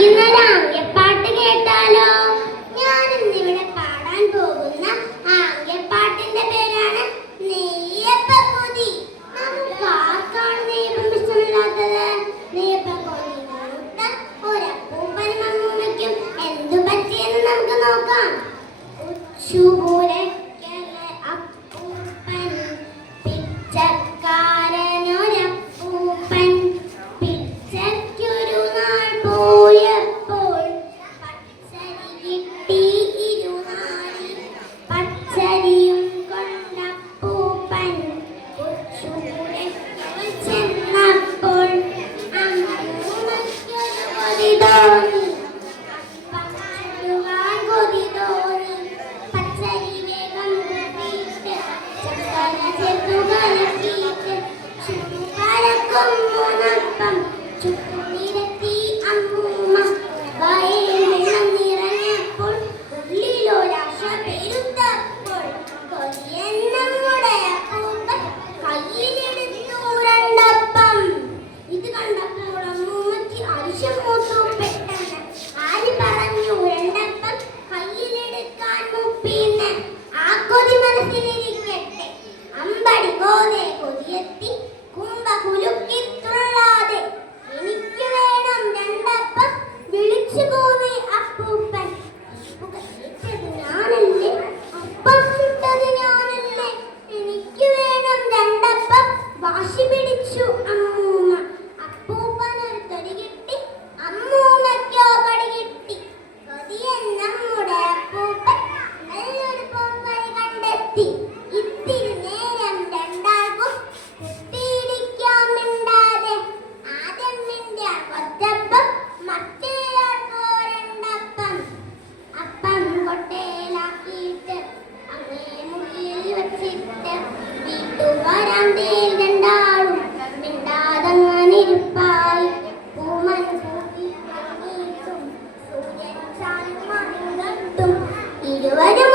ഇന്നൊരു ആംഗ്യപ്പാട്ട് കേട്ടാലോ? ഞാനിന്നിവിടെ പാടാൻ പോകുന്ന ആംഗ്യപ്പാട്ടിന്റെ പേരാണ് നെയ്യപ്പക്കൊതി. നമുക്ക് ആർക്കാണ് നെയ്യപ്പം ഇഷ്ടമില്ലാത്തത്? നെയ്യപ്പക്കൊതി ഒരപ്പൂപ്പനും അമ്മൂമ്മയ്ക്കും എന്തു പറ്റിയെന്ന് നമുക്ക് നോക്കാം. ഉച്ചൂരക്കലെ അപ്പൂപ്പൻ, പിച്ചക്കാരനൊരപ്പൂപ്പൻ. പിച്ചയ്ക്കൊരു നാൾ പോയപ്പോൾ പച്ചരി കിട്ടി ഇരുനാഴി. പച്ചരിയും കൊണ്ടപ്പൂപ്പൻ ഉച്ചൂരക്കൽ ചെന്നപ്പോൾ അമ്മൂമ്മയ്ക്കൊരു കൊതി തോന്നി. അപ്പം ചുടുവാൻ കൊതി തോന്നി. പച്ചരി വേഗം കൂട്ടിയിട്ട് ചക്കര ചേർത്തു കലക്കിയിട്ട് ചുട്ടുപരക്കും മൂന്നപ്പം ചുട്ടുനിരത്തി അമ്മൂമ്മ. വായിൽ വെള്ളം നിറഞ്ഞപ്പോൾ ഉള്ളിലൊരാശ പെരുത്തപ്പോൾ കൊതിയെന്നമ്മൂടെ അപ്പൂപ്പൻ കയ്യിലെടുത്തു രണ്ടപ്പം. ഇത് കണ്ടപ്പോൾ അമ്മൂമ്മയ്ക്ക് അരിശം മൂത്തു പെട്ടെന്ന്. ആര് പറഞ്ഞു രണ്ടപ്പം കയ്യിലെടുക്കാൻ മുപ്പീന്ന്? ആ കൊതി മനസ്സിലിരിക്കട്ടെ. അമ്പടി കോതെ കൊതിയെത്തി കുമ്പ കുലുക്കി തുള്ളാതെ. എനിക്ക് വേണം രണ്ടപ്പം വിളിച്ചു പോയി അപ്പൂപ്പൻ. കഴിച്ചത് ഞാനല്ലേ, അപ്പം ചുട്ടത് ഞാനല്ലേ, എനിക്ക് വേണം രണ്ടപ്പം വാശി പിടിച്ചു അമ്മൂമ്മ. അപ്പൂപ്പൻ ഒരു തൊടി കിട്ടി, അമ്മൂമ്മയ്ക്കോ പടി കിട്ടി. കൊതിയെന്നമ്മൂടെ അപ്പൂപ്പൻ നല്ലൊരു പൊങ്കൽ കണ്ടെത്തി. ഇത്തിരി നേരം രണ്ടാൾക്കും കുത്തിയിരിക്കാൻ മിണ്ടാതെ. ആദ്യം മിണ്ടിയ കൊച്ചപ്പം, മറ്റേയാൾക്കോ രണ്ടപ്പം. അപ്പം കൊട്ടയിലാക്കിയിട്ട് അങ്ങേ മുറിയിൽ വച്ചിട്ട് വീട്ടുവരാന്തയിൽ രണ്ടാളും മിണ്ടാതങ്ങനിരിപ്പായി. പൂമൻ കൂട്ടി സൂര്യൻ ചാഞ്ഞു ഇരുവരും